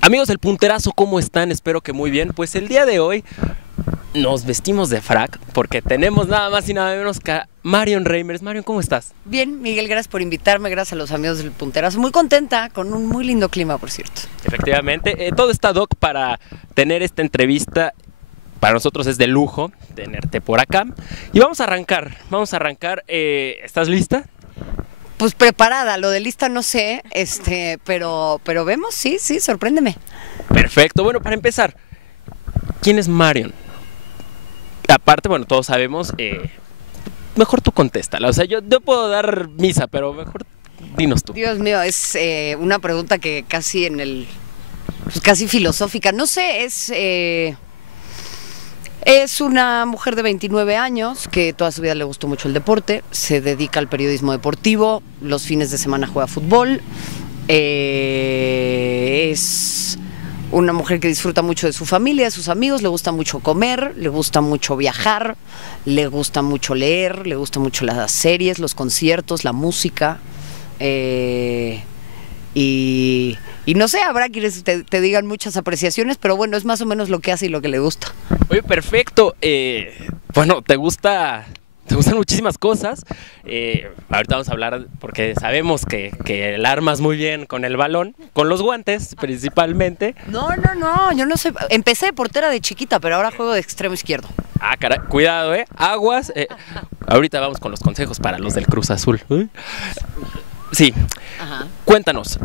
Amigos del Punterazo, ¿cómo están? Espero que muy bien. Pues el día de hoy nos vestimos de frac porque tenemos nada más y nada menos que a Marion Reimers. Marion, ¿cómo estás? Bien, Miguel, gracias por invitarme, gracias a los amigos del Punterazo. Muy contenta, con un muy lindo clima, por cierto. Efectivamente, todo está doc para tener esta entrevista. Para nosotros es de lujo tenerte por acá. Y vamos a arrancar, ¿estás lista? Pues preparada, lo de lista no sé, pero vemos, sí, sorpréndeme. Perfecto, bueno, para empezar, ¿quién es Marion? Aparte, bueno, todos sabemos, mejor tú contéstala. O sea, yo puedo dar misa, pero mejor dinos tú. Dios mío, es una pregunta que casi pues casi filosófica. No sé, es una mujer de 29 años que toda su vida le gustó mucho el deporte, se dedica al periodismo deportivo, los fines de semana juega fútbol, es una mujer que disfruta mucho de su familia, de sus amigos, le gusta mucho comer, le gusta mucho viajar, le gusta mucho leer, le gusta mucho las series, los conciertos, la música. Y no sé, habrá quienes te digan muchas apreciaciones, pero bueno, es más o menos lo que hace y lo que le gusta. Oye, perfecto. Bueno, te gustan muchísimas cosas. Ahorita vamos a hablar, porque sabemos que la armas muy bien con el balón, con los guantes principalmente. No, yo no sé. Empecé de portera de chiquita, pero ahora juego de extremo izquierdo. Ah, caray, cuidado, aguas. Ahorita vamos con los consejos para los del Cruz Azul. Sí. Ajá. Cuéntanos,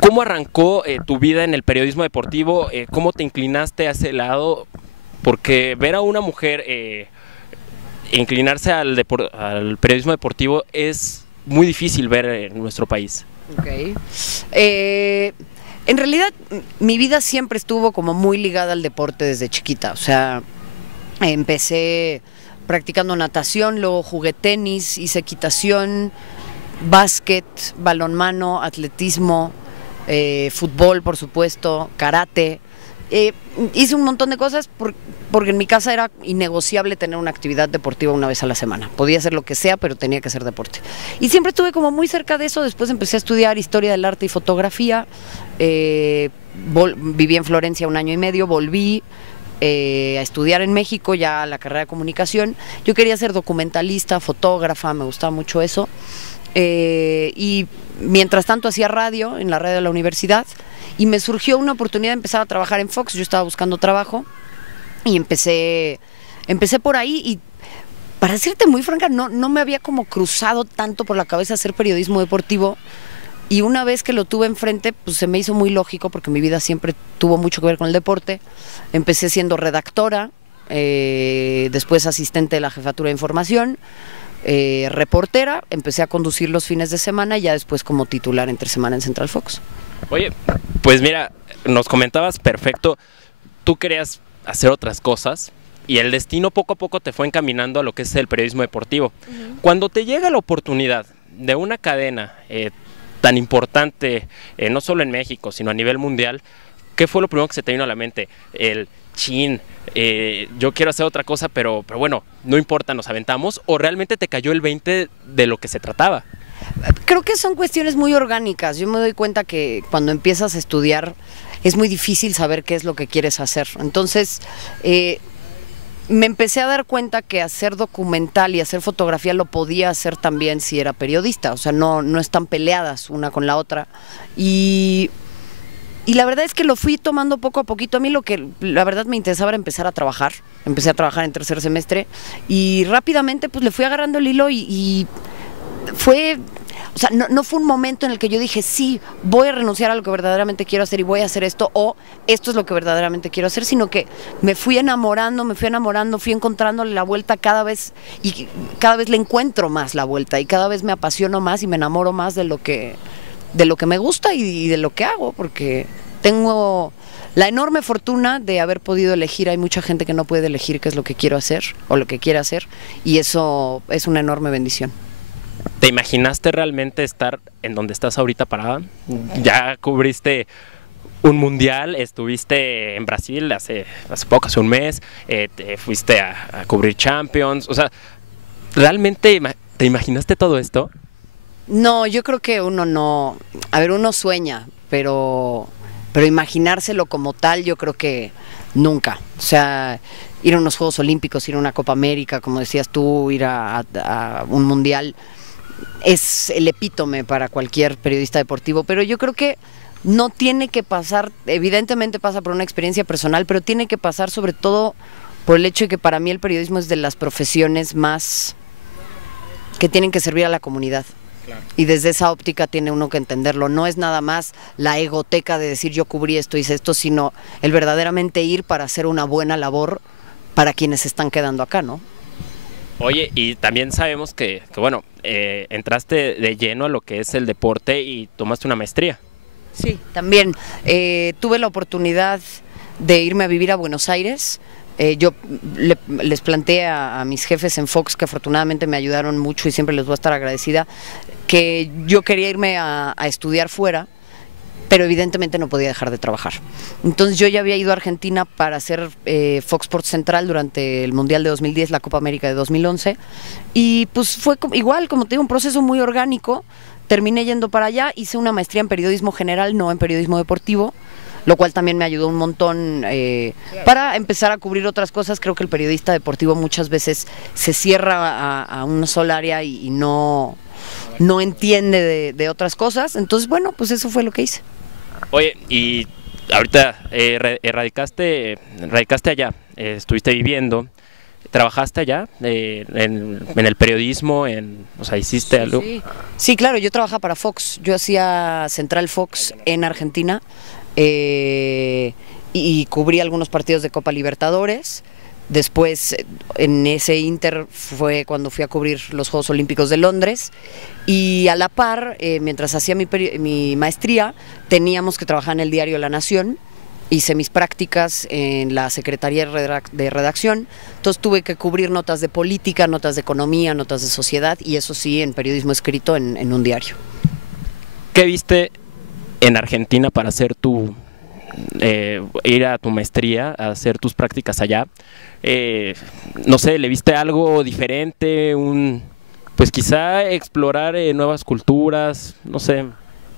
¿cómo arrancó tu vida en el periodismo deportivo? ¿Cómo te inclinaste a ese lado? Porque ver a una mujer inclinarse al periodismo deportivo es muy difícil ver en nuestro país. Ok. En realidad, mi vida siempre estuvo como muy ligada al deporte desde chiquita. O sea, empecé practicando natación, luego jugué tenis, hice equitación, básquet, balonmano, atletismo, fútbol, por supuesto, karate. Hice un montón de cosas porque en mi casa era innegociable tener una actividad deportiva una vez a la semana. Podía hacer lo que sea, pero tenía que ser deporte. Y siempre estuve como muy cerca de eso. Después empecé a estudiar historia del arte y fotografía. Viví en Florencia 1 año y medio, volví a estudiar en México ya la carrera de comunicación. Yo quería ser documentalista, fotógrafa, me gustaba mucho eso. Y mientras tanto hacía radio en la radio de la universidad y me surgió una oportunidad de empezar a trabajar en Fox. Yo estaba buscando trabajo y empecé por ahí y, para serte muy franca, no me había como cruzado tanto por la cabeza hacer periodismo deportivo, y una vez que lo tuve enfrente, pues se me hizo muy lógico porque mi vida siempre tuvo mucho que ver con el deporte. Empecé siendo redactora, después asistente de la jefatura de información, reportera, empecé a conducir los fines de semana y ya después como titular entre semana en Central Fox. Oye, pues mira, nos comentabas perfecto, tú querías hacer otras cosas y el destino poco a poco te fue encaminando a lo que es el periodismo deportivo. Cuando te llega la oportunidad de una cadena tan importante, no solo en México, sino a nivel mundial, ¿qué fue lo primero que se te vino a la mente? Yo quiero hacer otra cosa, pero bueno, no importa, nos aventamos, ¿o realmente te cayó el 20 de lo que se trataba? Creo que son cuestiones muy orgánicas. Yo me doy cuenta que cuando empiezas a estudiar es muy difícil saber qué es lo que quieres hacer. Entonces, me empecé a dar cuenta que hacer documental y hacer fotografía lo podía hacer también si era periodista. O sea, no están peleadas una con la otra. Y la verdad es que lo fui tomando poco a poquito. A mí lo que la verdad me interesaba era empezar a trabajar. Empecé a trabajar en tercer semestre y rápidamente pues le fui agarrando el hilo y fue, o sea, no fue un momento en el que yo dije, sí, voy a renunciar a lo que verdaderamente quiero hacer y voy a hacer esto, o esto es lo que verdaderamente quiero hacer, sino que me fui enamorando, fui encontrándole la vuelta cada vez, y cada vez le encuentro más la vuelta, y cada vez me apasiono más y me enamoro más de lo que me gusta y de lo que hago, porque tengo la enorme fortuna de haber podido elegir. Hay mucha gente que no puede elegir qué es lo que quiero hacer o lo que quiere hacer, y eso es una enorme bendición. ¿Te imaginaste realmente estar en donde estás ahorita parada? Ya cubriste un mundial, estuviste en Brasil hace poco, hace un mes, te fuiste a cubrir Champions, o sea, ¿realmente te imaginaste todo esto? No, yo creo que uno no, a ver, uno sueña, pero pero imaginárselo como tal yo creo que nunca. O sea, ir a unos Juegos Olímpicos, ir a una Copa América, como decías tú, ir a un mundial, es el epítome para cualquier periodista deportivo, pero yo creo que no tiene que pasar, evidentemente pasa por una experiencia personal, pero tiene que pasar sobre todo por el hecho de que para mí el periodismo es de las profesiones más que tienen que servir a la comunidad. Claro. Y desde esa óptica tiene uno que entenderlo. No es nada más la egoteca de decir yo cubrí esto, hice esto, sino el verdaderamente ir para hacer una buena labor para quienes se están quedando acá, ¿no? Oye, y también sabemos que bueno, entraste de lleno a lo que es el deporte y tomaste una maestría. Sí, también tuve la oportunidad de irme a vivir a Buenos Aires. Yo les planteé a mis jefes en Fox, que afortunadamente me ayudaron mucho y siempre les voy a estar agradecida, que yo quería irme a estudiar fuera, pero evidentemente no podía dejar de trabajar. Entonces yo ya había ido a Argentina para hacer Fox Sports Central durante el Mundial de 2010, la Copa América de 2011, y pues fue igual, como te digo, un proceso muy orgánico. Terminé yendo para allá, hice una maestría en periodismo general, no en periodismo deportivo, lo cual también me ayudó un montón para empezar a cubrir otras cosas. Creo que el periodista deportivo muchas veces se cierra a una sola área y no entiende de otras cosas. Entonces, bueno, pues eso fue lo que hice. Oye, y ahorita radicaste allá, estuviste viviendo, ¿trabajaste allá en el periodismo? O sea, ¿hiciste algo? Sí. Sí, claro, yo trabajaba para Fox, yo hacía Central Fox en Argentina y cubrí algunos partidos de Copa Libertadores. Después, en ese inter fue cuando fui a cubrir los Juegos Olímpicos de Londres, y a la par, mientras hacía mi maestría, teníamos que trabajar en el diario La Nación. Hice mis prácticas en la Secretaría de Redacción, entonces tuve que cubrir notas de política, notas de economía, notas de sociedad, y eso sí, en periodismo escrito en un diario. ¿Qué viste en Argentina para hacer ir a tu maestría, a hacer tus prácticas allá? No sé, ¿le viste algo diferente? Pues quizá explorar nuevas culturas, no sé.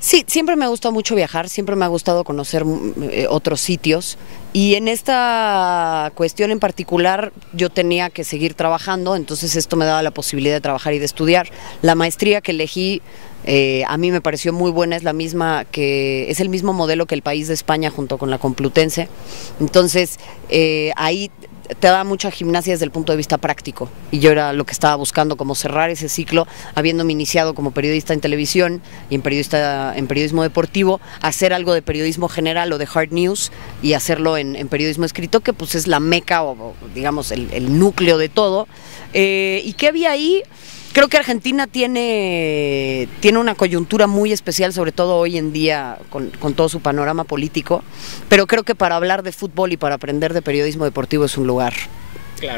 Sí, siempre me ha gustado mucho viajar, siempre me ha gustado conocer otros sitios, y en esta cuestión en particular yo tenía que seguir trabajando, entonces esto me daba la posibilidad de trabajar y de estudiar. La maestría que elegí a mí me pareció muy buena, es el mismo modelo que el País de España junto con la Complutense, entonces ahí te da mucha gimnasia desde el punto de vista práctico, y yo era lo que estaba buscando, como cerrar ese ciclo, habiéndome iniciado como periodista en televisión y en periodismo deportivo, hacer algo de periodismo general o de hard news y hacerlo en periodismo escrito, que pues es la meca o digamos el núcleo de todo. ¿Y qué había ahí? Creo que Argentina tiene una coyuntura muy especial, sobre todo hoy en día, con todo su panorama político, pero creo que para hablar de fútbol y para aprender de periodismo deportivo es un lugar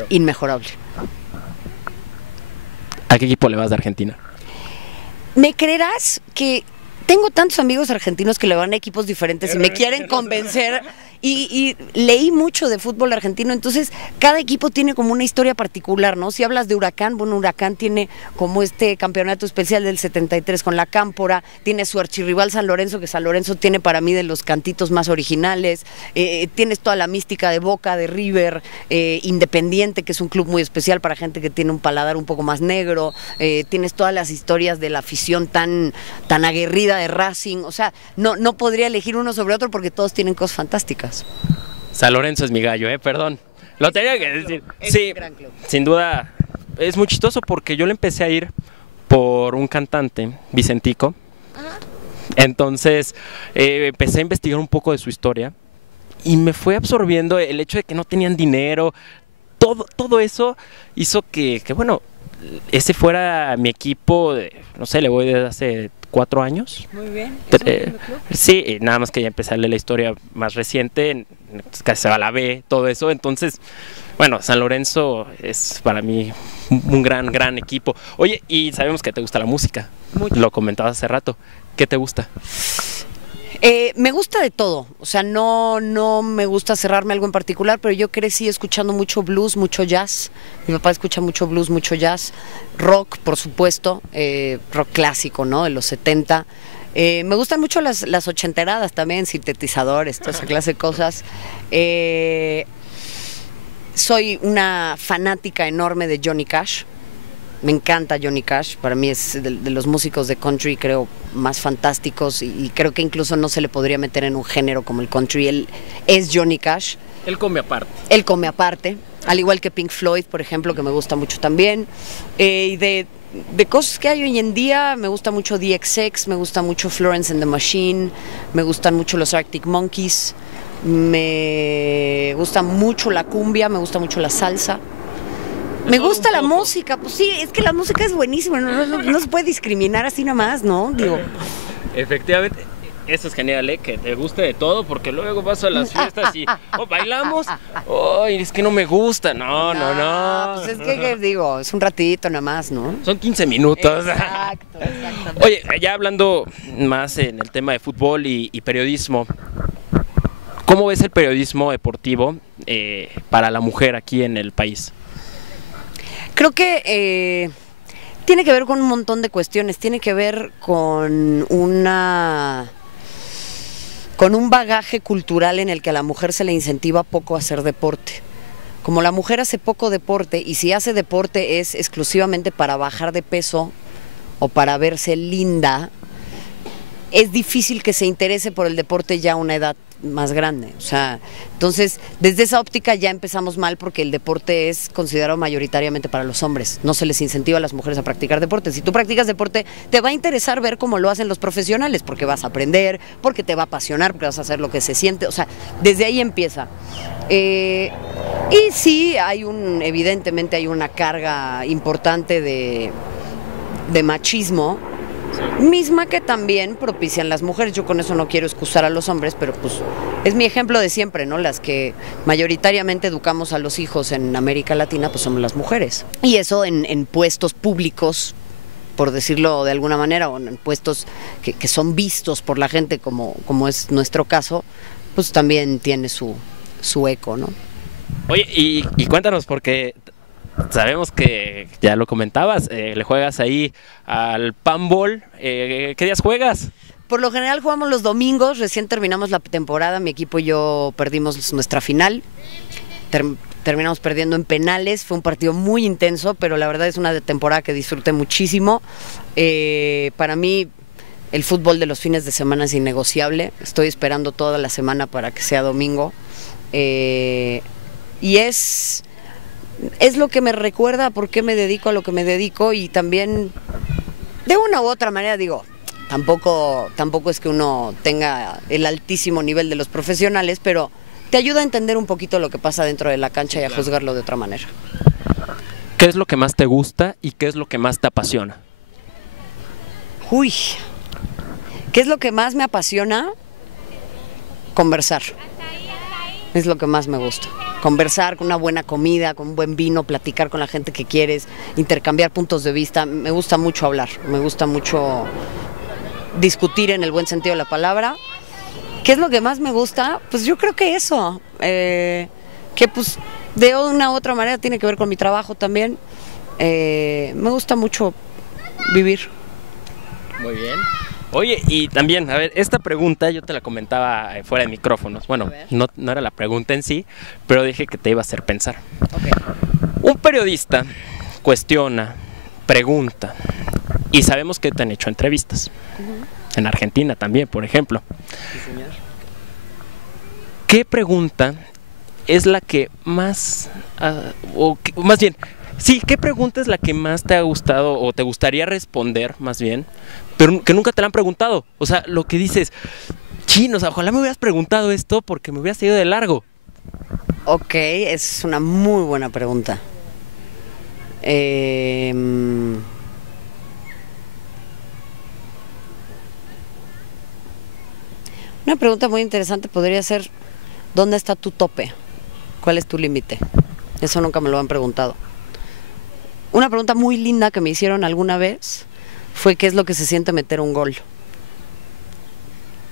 inmejorable. ¿A qué equipo le vas de Argentina? ¿Me creerás que tengo tantos amigos argentinos que le van a equipos diferentes y me quieren convencer? Y leí mucho de fútbol argentino, entonces cada equipo tiene como una historia particular, ¿no? Si hablas de Huracán, bueno, Huracán tiene como este campeonato especial del 73 con la Cámpora, tiene su archirrival San Lorenzo, que San Lorenzo tiene para mí de los cantitos más originales, tienes toda la mística de Boca, de River, Independiente, que es un club muy especial para gente que tiene un paladar un poco más negro, tienes todas las historias de la afición tan aguerrida de Racing, o sea, no podría elegir uno sobre otro porque todos tienen cosas fantásticas. San Lorenzo es mi gallo, perdón. Lo tenía que decir. Sí, sin duda. Es muy chistoso porque yo le empecé a ir por un cantante, Vicentico. Ajá. Entonces empecé a investigar un poco de su historia y me fue absorbiendo el hecho de que no tenían dinero. Todo eso hizo que bueno, ese fuera mi equipo. No sé, le voy desde hace 4 años. Muy bien. Sí, nada más que ya empecé a leer la historia más reciente, casi se va a la B, todo eso. Entonces, bueno, San Lorenzo es para mí un gran equipo. Oye, y sabemos que te gusta la música. Mucho. Lo comentabas hace rato. ¿Qué te gusta? Me gusta de todo, o sea, no me gusta cerrarme algo en particular, pero yo crecí escuchando mucho blues, mucho jazz. Mi papá escucha mucho blues, mucho jazz, rock, por supuesto, rock clásico, ¿no? De los 70. Me gustan mucho las ochenteradas también, sintetizadores, toda esa clase de cosas. Soy una fanática enorme de Johnny Cash. Me encanta Johnny Cash, para mí es de los músicos de country, creo, más fantásticos y creo que incluso no se le podría meter en un género como el country. Él es Johnny Cash. Él come aparte. Él come aparte, al igual que Pink Floyd, por ejemplo, que me gusta mucho también. Y de cosas que hay hoy en día, me gusta mucho DXX, me gusta mucho Florence and the Machine, me gustan mucho los Arctic Monkeys, me gusta mucho la cumbia, me gusta mucho la salsa. Me gusta la música, pues sí, es que la música es buenísima, no se puede discriminar así nada más, ¿no? Digo. Efectivamente, eso es genial, ¿eh? Que te guste de todo, porque luego vas a las fiestas y bailamos. Ay, es que no me gusta. No. Pues es que digo, es un ratito nada más, ¿no? Son 15 minutos. Exacto. Oye, ya hablando más en el tema de fútbol y periodismo, ¿cómo ves el periodismo deportivo para la mujer aquí en el país? Creo que tiene que ver con un montón de cuestiones, tiene que ver con un bagaje cultural en el que a la mujer se le incentiva poco a hacer deporte. Como la mujer hace poco deporte y si hace deporte es exclusivamente para bajar de peso o para verse linda, es difícil que se interese por el deporte ya a una edad más grande. O sea, entonces, desde esa óptica ya empezamos mal porque el deporte es considerado mayoritariamente para los hombres. No se les incentiva a las mujeres a practicar deporte. Si tú practicas deporte, te va a interesar ver cómo lo hacen los profesionales, porque vas a aprender, porque te va a apasionar, porque vas a hacer lo que se siente. O sea, desde ahí empieza. Y sí, evidentemente hay una carga importante de machismo, misma que también propician las mujeres. Yo con eso no quiero excusar a los hombres, pero pues es mi ejemplo de siempre, ¿no? Las que mayoritariamente educamos a los hijos en América Latina, pues somos las mujeres. Y eso en puestos públicos, por decirlo de alguna manera, o en puestos que son vistos por la gente, como es nuestro caso, pues también tiene su eco, ¿no? Oye, y cuéntanos, porque sabemos que ya lo comentabas, le juegas ahí al Panball. ¿Qué días juegas? Por lo general jugamos los domingos, recién terminamos la temporada, mi equipo y yo perdimos nuestra final, terminamos perdiendo en penales, fue un partido muy intenso, pero la verdad es una temporada que disfruté muchísimo. Para mí el fútbol de los fines de semana es innegociable, estoy esperando toda la semana para que sea domingo, y es lo que me recuerda a por qué me dedico a lo que me dedico y también de una u otra manera digo, tampoco es que uno tenga el altísimo nivel de los profesionales, pero te ayuda a entender un poquito lo que pasa dentro de la cancha y a juzgarlo de otra manera. ¿Qué es lo que más te gusta y qué es lo que más te apasiona? Uy, ¿qué es lo que más me apasiona? Conversar. Es lo que más me gusta. Conversar con una buena comida, con un buen vino, platicar con la gente que quieres, intercambiar puntos de vista. Me gusta mucho hablar, me gusta mucho discutir en el buen sentido de la palabra. ¿Qué es lo que más me gusta? Pues yo creo que eso, que pues de una u otra manera tiene que ver con mi trabajo también. Me gusta mucho vivir. Muy bien. Oye, y también, a ver, esta pregunta yo te la comentaba fuera de micrófonos. Bueno, no era la pregunta en sí, pero dije que te iba a hacer pensar. Okay. Un periodista cuestiona, pregunta, y sabemos que te han hecho entrevistas. En Argentina también, por ejemplo. Sí, señor. ¿Qué pregunta es la que más, más bien, sí, qué pregunta es la que más te ha gustado o te gustaría responder, más bien, pero que nunca te la han preguntado? O sea, lo que dices, chin, o sea, ojalá me hubieras preguntado esto porque me hubieras ido de largo. Ok, es una muy buena pregunta. Una pregunta muy interesante podría ser, ¿dónde está tu tope? ¿Cuál es tu límite? Eso nunca me lo han preguntado. Una pregunta muy linda que me hicieron alguna vez fue ¿qué es lo que se siente meter un gol?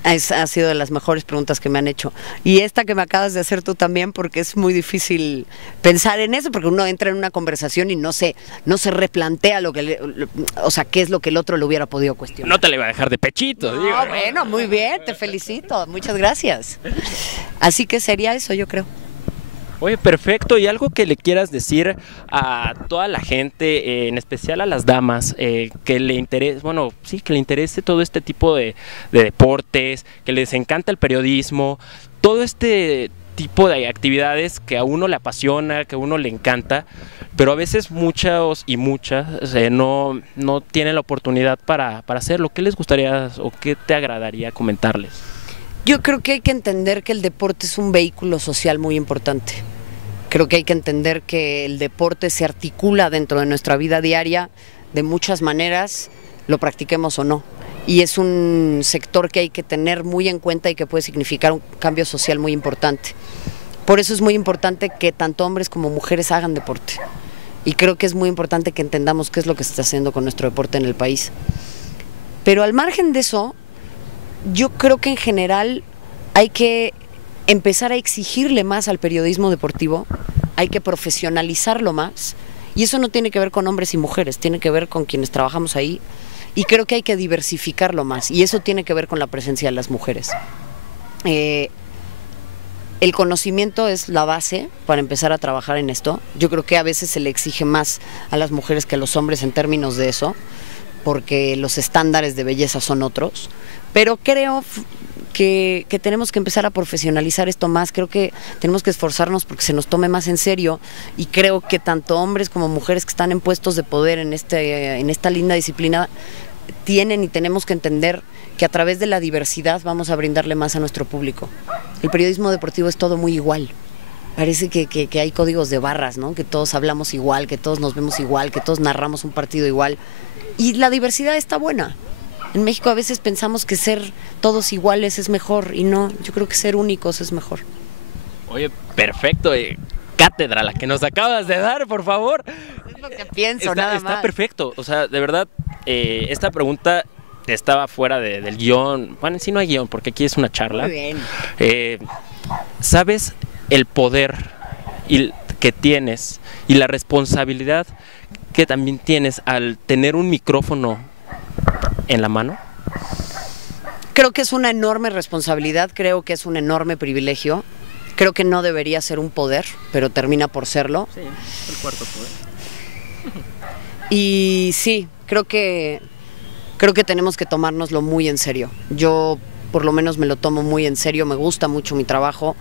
Ha sido de las mejores preguntas que me han hecho. Y esta que me acabas de hacer tú también, porque es muy difícil pensar en eso, porque uno entra en una conversación y no se replantea o sea, qué es lo que el otro le hubiera podido cuestionar. No te le iba a dejar de pechito. No, digo. bueno, muy bien, te felicito, muchas gracias. Así que sería eso, yo creo. Oye, perfecto. ¿Y algo que le quieras decir a toda la gente, en especial a las damas, que le interese, bueno, sí, que le interese todo este tipo de deportes, que les encanta el periodismo, todo este tipo de actividades que a uno le apasiona, que a uno le encanta, pero a veces muchos y muchas no tienen la oportunidad para hacerlo? ¿Qué les gustaría o qué te agradaría comentarles? Yo creo que hay que entender que el deporte es un vehículo social muy importante. Creo que hay que entender que el deporte se articula dentro de nuestra vida diaria de muchas maneras, lo practiquemos o no. Y es un sector que hay que tener muy en cuenta y que puede significar un cambio social muy importante. Por eso es muy importante que tanto hombres como mujeres hagan deporte. Y creo que es muy importante que entendamos qué es lo que se está haciendo con nuestro deporte en el país. Pero al margen de eso, yo creo que en general hay que empezar a exigirle más al periodismo deportivo, hay que profesionalizarlo más, y eso no tiene que ver con hombres y mujeres, tiene que ver con quienes trabajamos ahí, y creo que hay que diversificarlo más, y eso tiene que ver con la presencia de las mujeres. El conocimiento es la base para empezar a trabajar en esto. Yo creo que a veces se le exige más a las mujeres que a los hombres en términos de eso, porque los estándares de belleza son otros, pero creo que tenemos que empezar a profesionalizar esto más. Creo que tenemos que esforzarnos porque se nos tome más en serio, y creo que tanto hombres como mujeres que están en puestos de poder en esta linda disciplina tienen y tenemos que entender que a través de la diversidad vamos a brindarle más a nuestro público. El periodismo deportivo es todo muy igual. Parece que hay códigos de barras, ¿no? Que todos hablamos igual, que todos nos vemos igual, que todos narramos un partido igual. Y la diversidad está buena. En México a veces pensamos que ser todos iguales es mejor, y no, yo creo que ser únicos es mejor. Oye, perfecto. Cátedra la que nos acabas de dar, por favor. Es lo que pienso, nada más. Está perfecto. O sea, de verdad, esta pregunta estaba fuera del guión. Bueno, sí no hay guión, porque aquí es una charla. Muy bien. ¿Sabes el poder que tienes y la responsabilidad que también tienes al tener un micrófono en la mano? Creo que es una enorme responsabilidad, creo que es un enorme privilegio. Creo que no debería ser un poder, pero termina por serlo. Sí, el cuarto poder. Y sí, creo que tenemos que tomárnoslo muy en serio. Yo por lo menos me lo tomo muy en serio, me gusta mucho mi trabajo,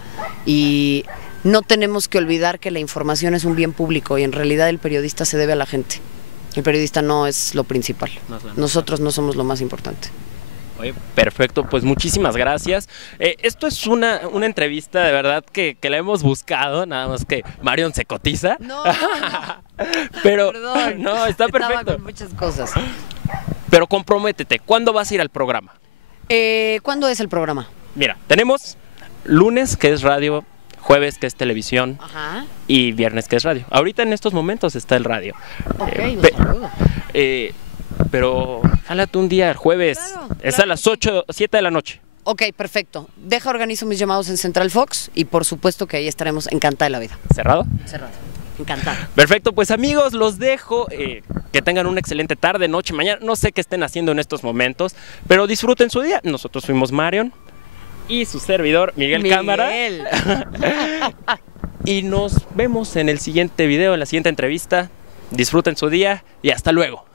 y no tenemos que olvidar que la información es un bien público, y en realidad el periodista se debe a la gente. El periodista no es lo principal. Nosotros no somos lo más importante. Oye, perfecto, pues muchísimas gracias. Esto es una entrevista de verdad que la hemos buscado, nada más que Marion se cotiza. No. Pero perdón, no, está perfecto. Estaba con muchas cosas. Pero comprométete, ¿cuándo vas a ir al programa? ¿Cuándo es el programa? Mira, tenemos lunes, que es radio, jueves, que es televisión, Ajá. y viernes, que es radio. Ahorita en estos momentos está el radio. Ok, un saludo. Pero jálate un día, el jueves, es a las 7 de la noche. Ok, perfecto. Organizo mis llamados en Central Fox, y por supuesto que ahí estaremos encantada de la vida. ¿Cerrado? Cerrado. Encantada. Perfecto, pues amigos, los dejo. Que tengan una excelente tarde, noche, mañana. No sé qué estén haciendo en estos momentos, pero disfruten su día. Nosotros fuimos Marion y su servidor, Miguel Cámara. Y nos vemos en el siguiente video, en la siguiente entrevista. Disfruten su día y hasta luego.